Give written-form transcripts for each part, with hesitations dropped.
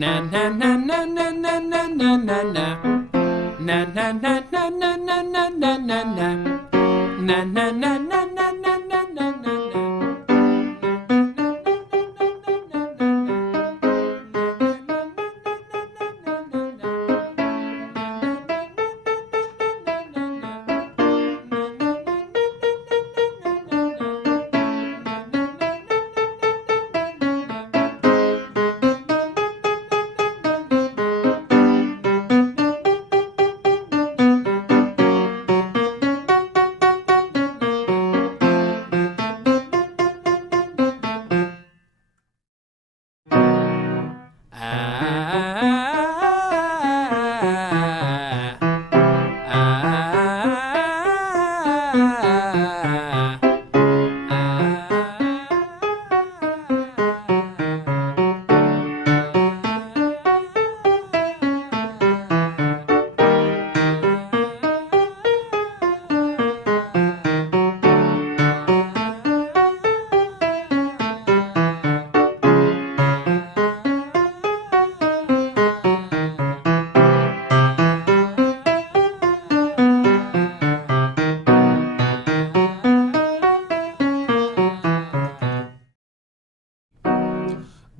Na na na na na na na na na na. Na na na na na na na na na na. Na na na na na na na na na na.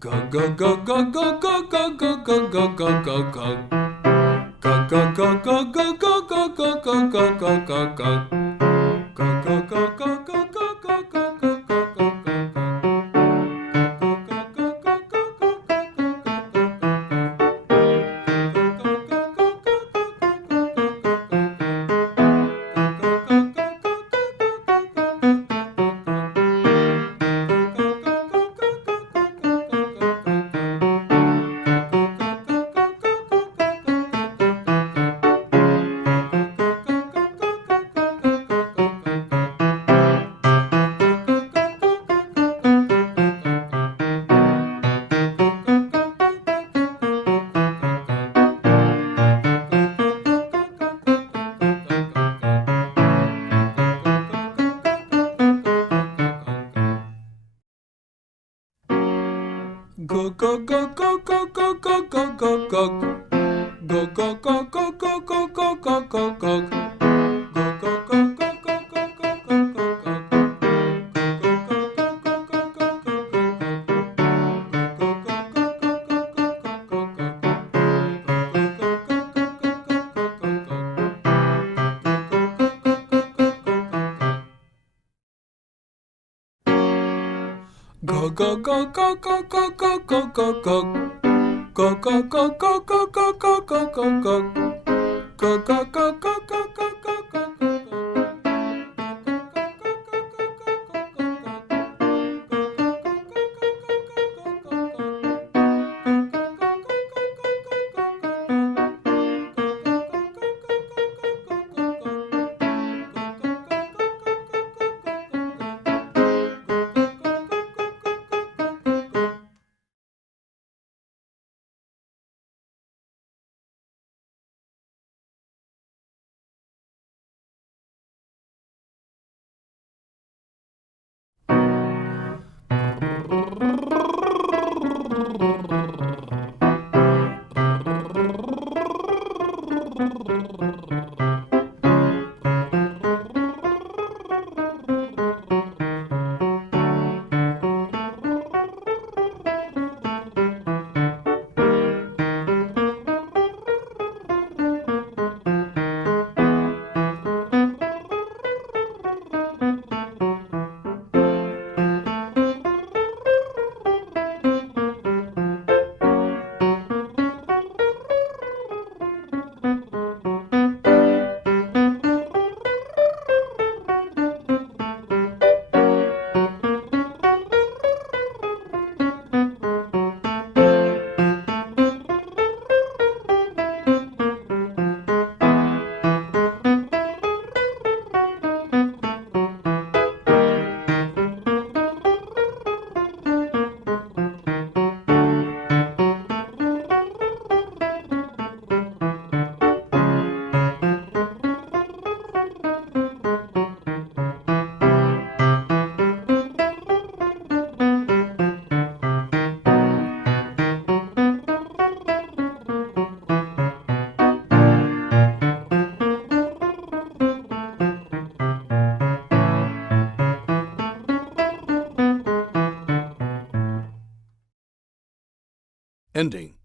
Go go go go go go go go go go go go go. Go go go go go go go go go go go go go. Go go go go go go go go go go go go. Go go go go go go go go go go. Go go go go go go go go go go. Go go go go go go go go go go. Go go go go go go go go go go. Go go go go go go go go go go. Go go go go go go go. Ending.